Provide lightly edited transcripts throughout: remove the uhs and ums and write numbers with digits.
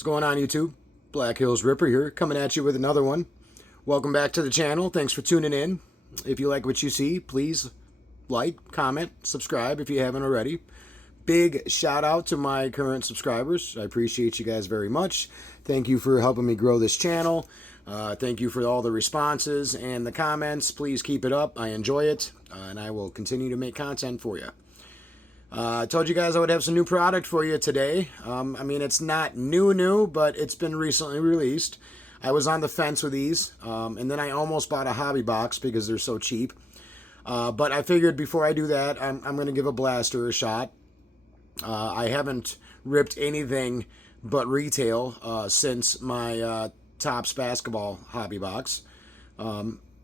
What's going on, YouTube? Black Hills Ripper here, coming at you with another one. Welcome back to the channel. Thanks for tuning in. If you like what you see, please like, comment, subscribe if you haven't already. Big shout out to my current subscribers. I appreciate you guys very much. Thank you for helping me grow this channel. Thank you for all the responses and the comments. Please keep it up. I enjoy it, and I will continue to make content for you. I told you guys I would have some new product for you today. I mean, it's not new, but it's been recently released. I was on the fence with these, and then I almost bought a hobby box because they're so cheap. But I figured before I do that, I'm going to give a blaster a shot. I haven't ripped anything but retail since my Topps basketball hobby box.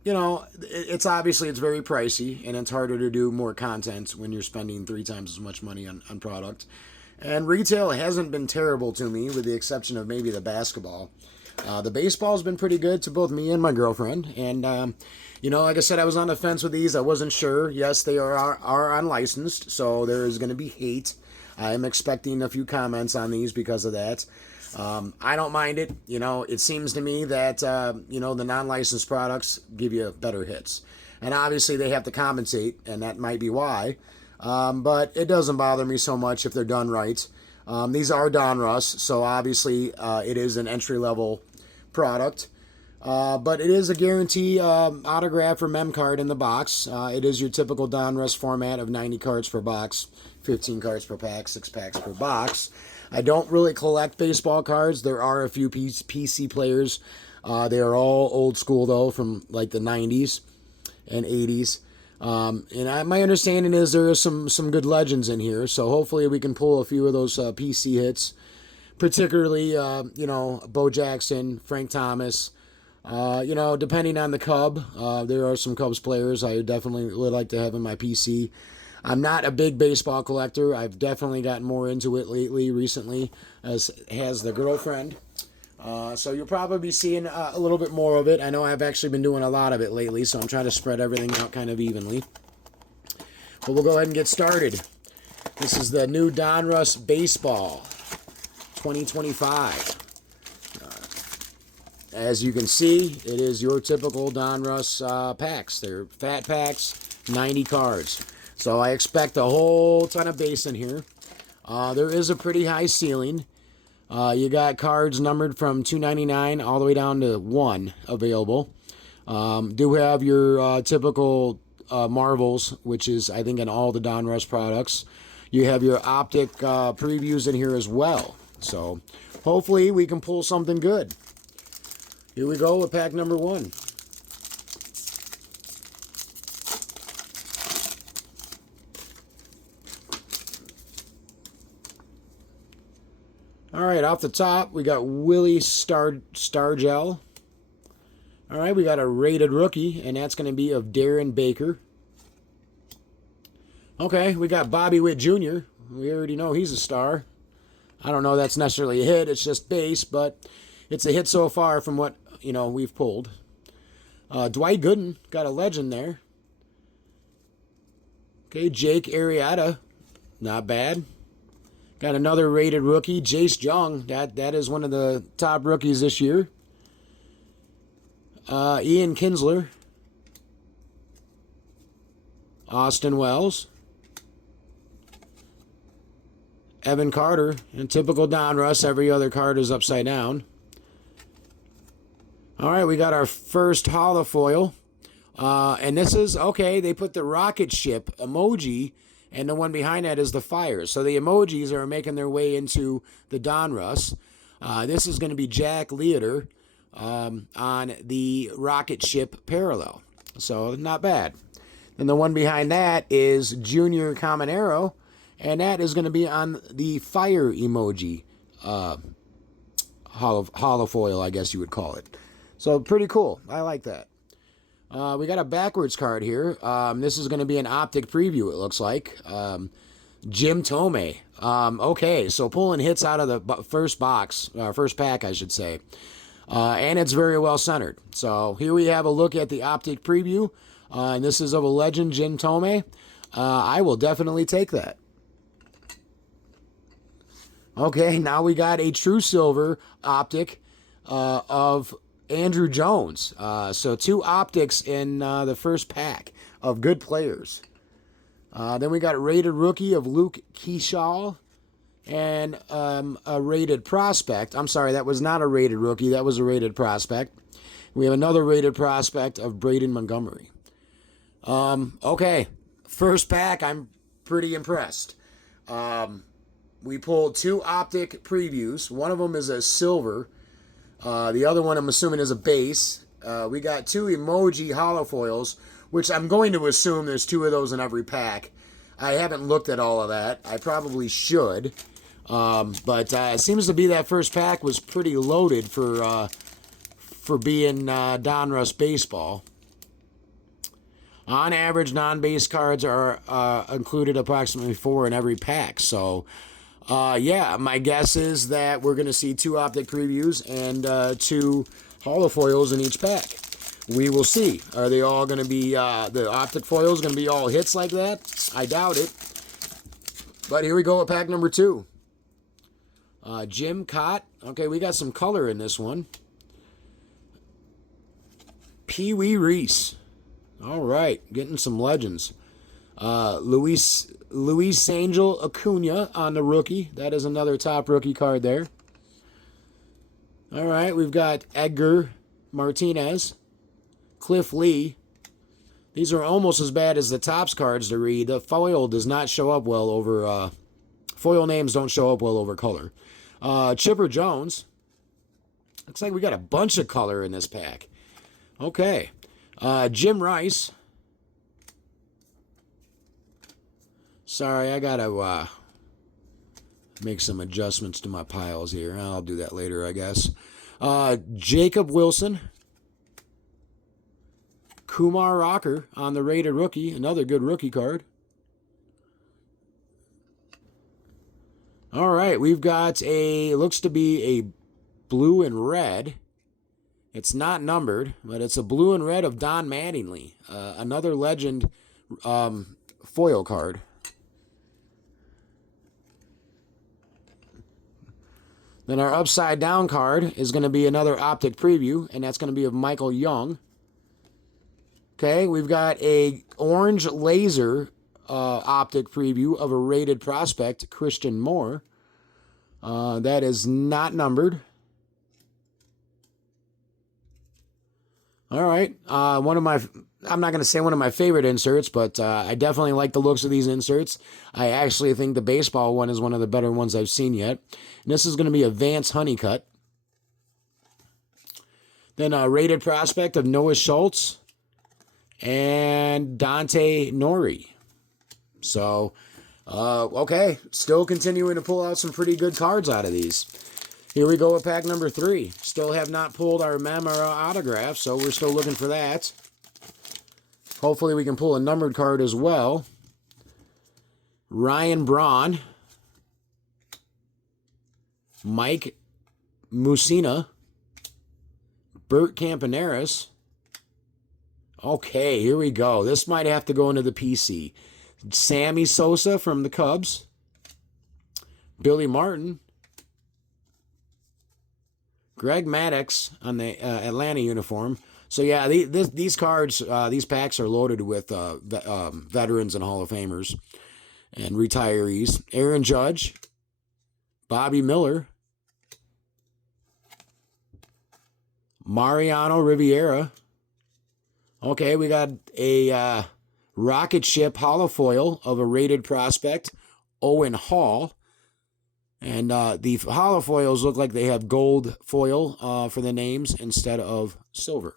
You know, it's obviously it's very pricey, and it's harder to do more content when you're spending 3 times as much money on product. And retail hasn't been terrible to me, with the exception of maybe the basketball. The baseball's been pretty good to both me and my girlfriend. And, you know, like I said, I was on the fence with these. I wasn't sure. Yes, they are unlicensed, so there is going to be hate. I'm expecting a few comments on these because of that. I don't mind it. You know, it seems to me that, you know, the non-licensed products give you better hits. And obviously they have to compensate, and that might be why. But it doesn't bother me so much if they're done right. These are Donruss, so obviously it is an entry-level product. But it is a guarantee autograph or mem card in the box. It is your typical Donruss format of 90 cards per box, 15 cards per pack, 6 packs per box. I don't really collect baseball cards. There are a few PC players. They are all old school, though, from like the 90s and 80s. And my understanding is there are some good legends in here, so hopefully we can pull a few of those PC hits, particularly, you know, Bo Jackson, Frank Thomas. You know, depending on the Cub, there are some Cubs players I definitely would like to have in my PC. I'm not a big baseball collector. I've definitely gotten more into it recently, as has the girlfriend. So you'll probably be seeing a little bit more of it. I know I've actually been doing a lot of it lately, so I'm trying to spread everything out kind of evenly. But we'll go ahead and get started. This is the new Donruss Baseball 2025. As you can see, it is your typical Donruss packs. They're fat packs, 90 cards. So I expect a whole ton of base in here. There is a pretty high ceiling. You got cards numbered from $2.99 all the way down to 1 available. Do have your typical Marvels, which is, I think, in all the Donruss products. You have your Optic previews in here as well. So hopefully we can pull something good. Here we go with pack number 1. All right, off the top, we got Willie Stargell. All right, we got a rated rookie, and that's going to be of Darren Baker. Okay, we got Bobby Witt Jr. We already know he's a star. I don't know that's necessarily a hit. It's just base, but it's a hit so far from what, you know, we've pulled. Dwight Gooden, got a legend there. Okay, Jake Arrieta, not bad. Got another rated rookie, Jace Jung. That is one of the top rookies this year. Ian Kinsler. Austin Wells. Evan Carter. And typical Donruss, every other card is upside down. All right, we got our first holofoil. And this is, okay, they put the rocket ship emoji, and the one behind that is the fire. So the emojis are making their way into the Donruss. This is going to be Jack Leader on the rocket ship parallel. So not bad. And the one behind that is Junior Caminero, and that is going to be on the fire emoji holofoil, I guess you would call it. So pretty cool. I like that. We got a backwards card here. This is going to be an Optic preview, it looks like. Jim Thome. Okay, so pulling hits out of the first box, first pack, I should say. And it's very well centered. So here we have a look at the Optic preview. And this is of a legend, Jim Thome. I will definitely take that. Okay, now we got a true silver optic of Andrew Jones. So 2 optics in the first pack of good players. Then we got a rated rookie of Luke Keyshaw and a rated prospect. I'm sorry, that was not a rated rookie. That was a rated prospect. We have another rated prospect of Braden Montgomery. Okay, first pack, I'm pretty impressed. We pulled 2 optic previews. One of them is a silver. The other one, I'm assuming, is a base. We got 2 emoji holofoils, which I'm going to assume there's 2 of those in every pack. I haven't looked at all of that. I probably should. But it seems to be that first pack was pretty loaded for being Donruss Baseball. On average, non-base cards are included approximately 4 in every pack. So, yeah, my guess is that we're going to see 2 optic previews and 2 holofoils in each pack. We will see. Are they all going to be, the optic foils going to be all hits like that? I doubt it. But here we go at pack number 2. Jim Cott. Okay, we got some color in this one. Pee Wee Reese. All right, getting some legends. Luis Angel Acuna on the rookie. That is another top rookie card there. All right, we've got Edgar Martinez, Cliff Lee. These are almost as bad as the Topps cards to read. The foil does not show up well over... foil names don't show up well over color. Chipper Jones. Looks like we got a bunch of color in this pack. Okay. Jim Rice. Sorry, I gotta make some adjustments to my piles here. I'll do that later, I guess. Jacob Wilson. Kumar Rocker on the rated rookie. Another good rookie card. All right, we've got looks to be a blue and red. It's not numbered, but it's a blue and red of Don Mattingly. Another legend foil card. Then our upside down card is going to be another optic preview, and that's going to be of Michael Young. Okay, we've got a orange laser optic preview of a rated prospect, Christian Moore. That is not numbered. All right, I'm not going to say one of my favorite inserts, but I definitely like the looks of these inserts. I actually think the baseball one is one of the better ones I've seen yet. And this is going to be a Vance Honeycutt. Then a rated prospect of Noah Schultz and Dante Nori. So, okay, still continuing to pull out some pretty good cards out of these. Here we go with pack number 3. Still have not pulled our Mamara autograph, so we're still looking for that. Hopefully we can pull a numbered card as well. Ryan Braun. Mike Mussina. Bert Campaneris. Okay, here we go. This might have to go into the PC. Sammy Sosa from the Cubs. Billy Martin. Greg Maddux on the Atlanta uniform. So, yeah, these cards, these packs are loaded with veterans and Hall of Famers and retirees. Aaron Judge. Bobby Miller. Mariano Rivera. Okay, we got a rocket ship holofoil of a rated prospect, Owen Hall. And the holofoils look like they have gold foil for the names instead of silver.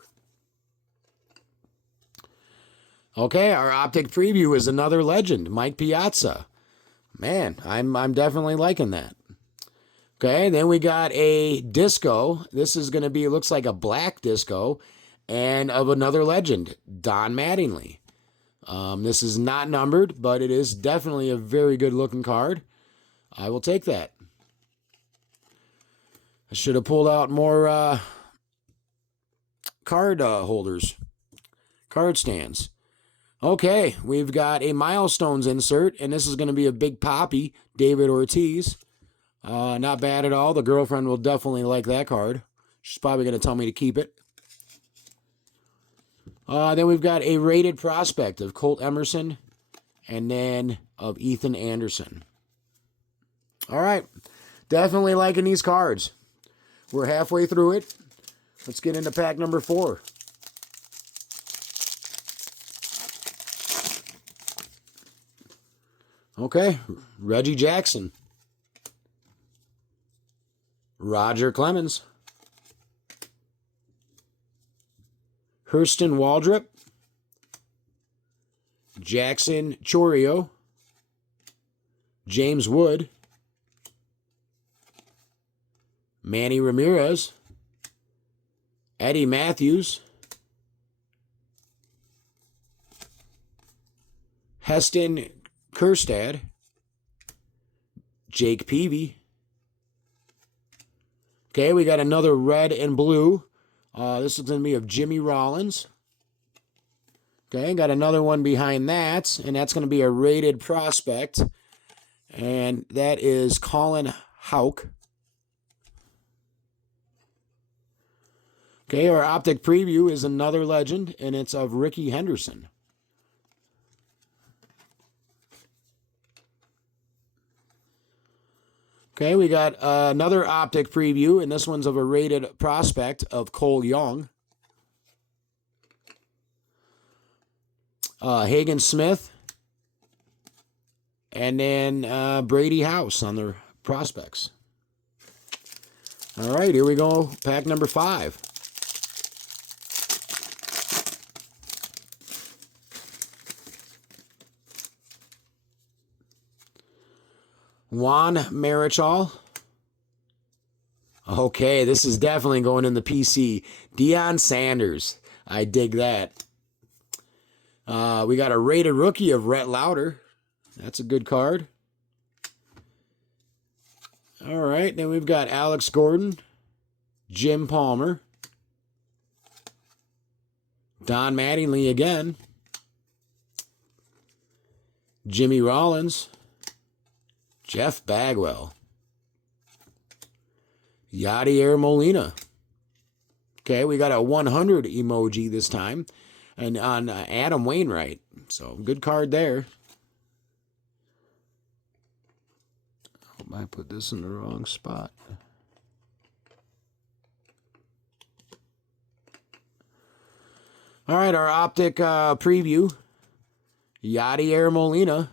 Okay, our optic preview is another legend, Mike Piazza. Man, I'm definitely liking that. Okay, then we got a disco. This is going to be, it looks like a black disco, and of another legend, Don Mattingly. This is not numbered, but it is definitely a very good looking card. I will take that. I should have pulled out more card holders, card stands. Okay, we've got a Milestones insert, and this is going to be a Big Papi, David Ortiz. Not bad at all. The girlfriend will definitely like that card. She's probably going to tell me to keep it. Then we've got a rated prospect of Colt Emerson and then of Ethan Anderson. All right. Definitely liking these cards. We're halfway through it. Let's get into pack number 4. Okay. Reggie Jackson. Roger Clemens. Hurston Waldrop. Jackson Chorio. James Wood. Manny Ramirez. Eddie Matthews. Heston Kjerstad. Jake Peavy. Okay, we got another red and blue. This is going to be of Jimmy Rollins. Okay, got another one behind that, and that's going to be a rated prospect. And that is Colin Houck. Okay, our Optic preview is another legend, and it's of Ricky Henderson. Okay, we got another Optic preview, and this one's of a rated prospect of Cole Young. Hagen Smith. And then Brady House on the prospects. All right, here we go. Pack number 5. Juan Marichal. Okay, this is definitely going in the PC. Deion Sanders. I dig that. We got a rated rookie of Rhett Lauder. That's a good card. All right, then we've got Alex Gordon, Jim Palmer, Don Mattingly again, Jimmy Rollins, Jeff Bagwell, Yadier Molina. Okay, we got a 100 emoji this time, and on Adam Wainwright. So good card there. I put this in the wrong spot. All right, our Optic preview. Yadier Molina.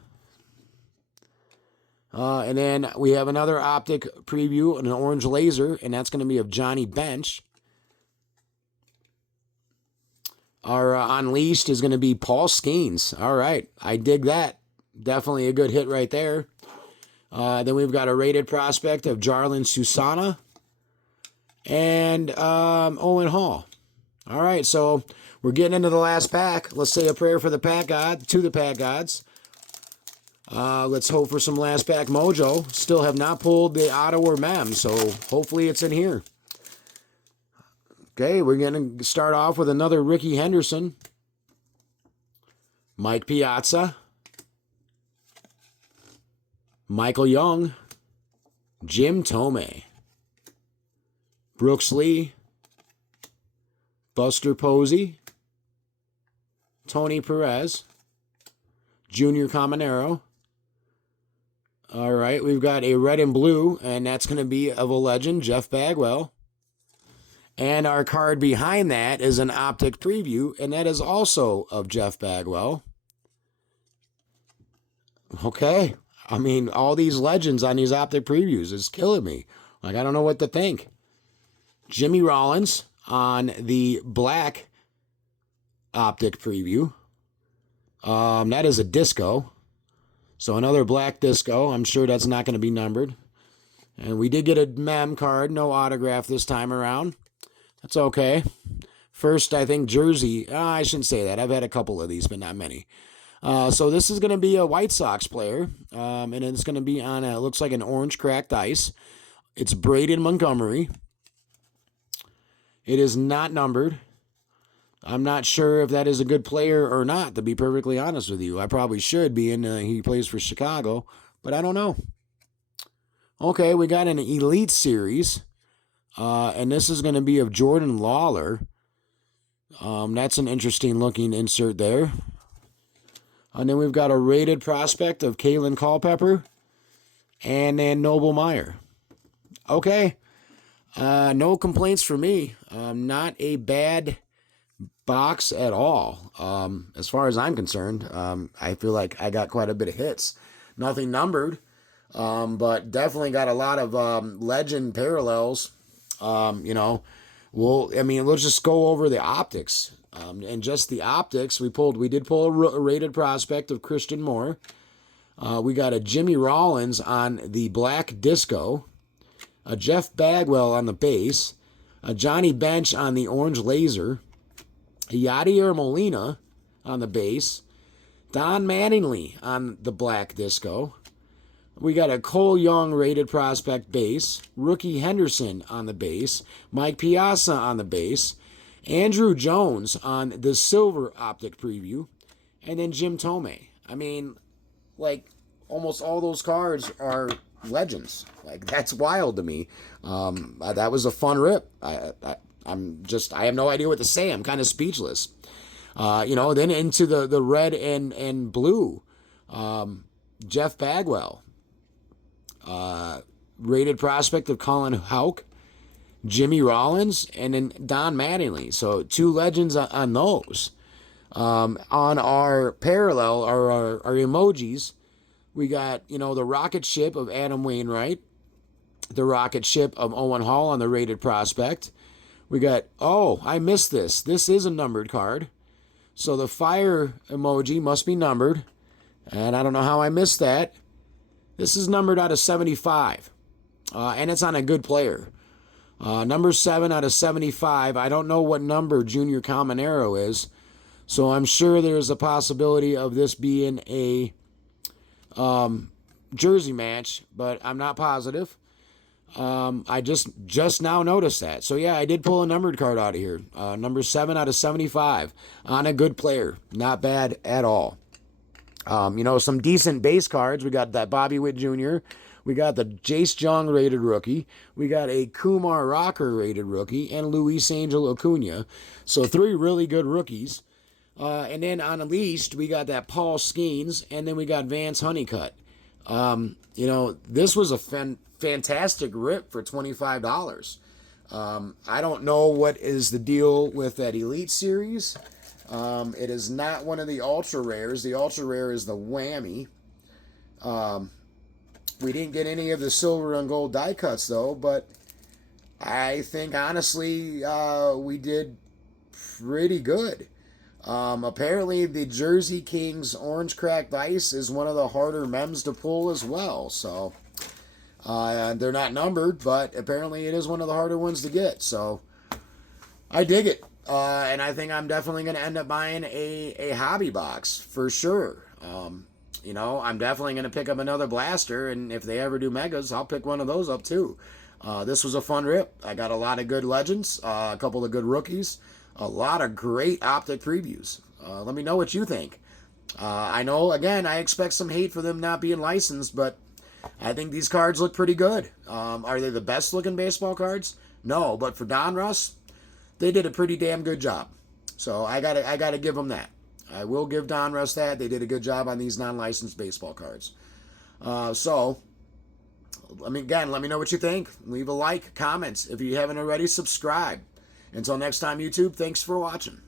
And then we have another Optic preview, an orange laser, and that's going to be of Johnny Bench. Our Unleashed is going to be Paul Skeens. All right, I dig that. Definitely a good hit right there. Then we've got a rated prospect of Jarlin Susana and Owen Hall. All right, so we're getting into the last pack. Let's say a prayer for the pack god, to the pack gods. Let's hope for some last pack mojo. Still have not pulled the auto or mem, so hopefully it's in here. Okay, we're going to start off with another Ricky Henderson, Mike Piazza, Michael Young, Jim Thome, Brooks Lee, Buster Posey, Tony Perez, Junior Caminero. All right, we've got a red and blue, and that's going to be of a legend, Jeff Bagwell. And our card behind that is an Optic preview, and that is also of Jeff Bagwell. Okay. I mean, all these legends on these Optic previews is killing me. Like, I don't know what to think. Jimmy Rollins on the black Optic preview. That is a disco. So another black disco. I'm sure that's not going to be numbered. And we did get a mem card. No autograph this time around. That's okay. First, I think, jersey. I shouldn't say that. I've had a couple of these, but not many. So this is going to be a White Sox player, and it's going to be on it looks like an orange cracked ice. It's Braden Montgomery. It is not numbered. I'm not sure if that is a good player or not, to be perfectly honest with you. I probably should be, he plays for Chicago, but I don't know. Okay, we got an Elite Series, and this is going to be of Jordan Lawler. That's an interesting looking insert there. And then we've got a rated prospect of Kalen Culpepper and then Noble Meyer. Okay, no complaints for me. Not a bad box at all. As far as I'm concerned, I feel like I got quite a bit of hits. Nothing numbered, but definitely got a lot of legend parallels. Let's just go over the optics. And just the optics, we did pull a rated prospect of Christian Moore. We got a Jimmy Rollins on the Black Disco, a Jeff Bagwell on the base, a Johnny Bench on the Orange Laser, a Yadier Molina on the base, Don Mattingly on the Black Disco. We got a Cole Young rated prospect base, Rookie Henderson on the base, Mike Piazza on the base, Andrew Jones on the Silver Optic Preview, and then Jim Tomei. I mean, like, almost all those cards are legends. Like, that's wild to me. That was a fun rip. I have no idea what to say. I'm kind of speechless. Then into the red and blue, Jeff Bagwell, rated prospect of Colin Houck, Jimmy Rollins, and then Don Mattingly. So 2 legends on those. On our parallel, our emojis, we got, the rocket ship of Adam Wainwright, the rocket ship of Owen Hall on the rated prospect. We got, I missed this. This is a numbered card. So the fire emoji must be numbered. And I don't know how I missed that. This is numbered out of 75. And it's on a good player. Number 7 out of 75. I don't know what number Junior Caminero is. So I'm sure there's a possibility of this being a jersey match, but I'm not positive. I just now noticed that. So yeah, I did pull a numbered card out of here. Number 7 out of 75 on a good player. Not bad at all. Some decent base cards. We got that Bobby Witt Jr. We got the Jace Jung rated rookie. We got a Kumar Rocker rated rookie and Luis Angel Acuna. So 3 really good rookies. And then on the least, we got that Paul Skeens, and then we got Vance Honeycutt. This was a fantastic rip for $25. I don't know what is the deal with that Elite Series. It is not one of the ultra rares. The ultra rare is the Whammy. We didn't get any of the silver and gold die cuts though, but I think honestly we did pretty good. Apparently the Jersey Kings Orange Cracked Ice is one of the harder mems to pull as well. So they're not numbered, but apparently it is one of the harder ones to get. So I dig it. And I think I'm definitely going to end up buying a hobby box for sure. I'm definitely going to pick up another blaster, and if they ever do megas, I'll pick one of those up too. This was a fun rip. I got a lot of good legends, a couple of good rookies, a lot of great optic previews. Let me know what you think. I know, again, I expect some hate for them not being licensed, but I think these cards look pretty good. Are they the best looking baseball cards? No, but for Donruss, they did a pretty damn good job. So I gotta give them that. I will give Donruss that. They did a good job on these non-licensed baseball cards. Let me know what you think. Leave a like, comments. If you haven't already, subscribe. Until next time, YouTube, thanks for watching.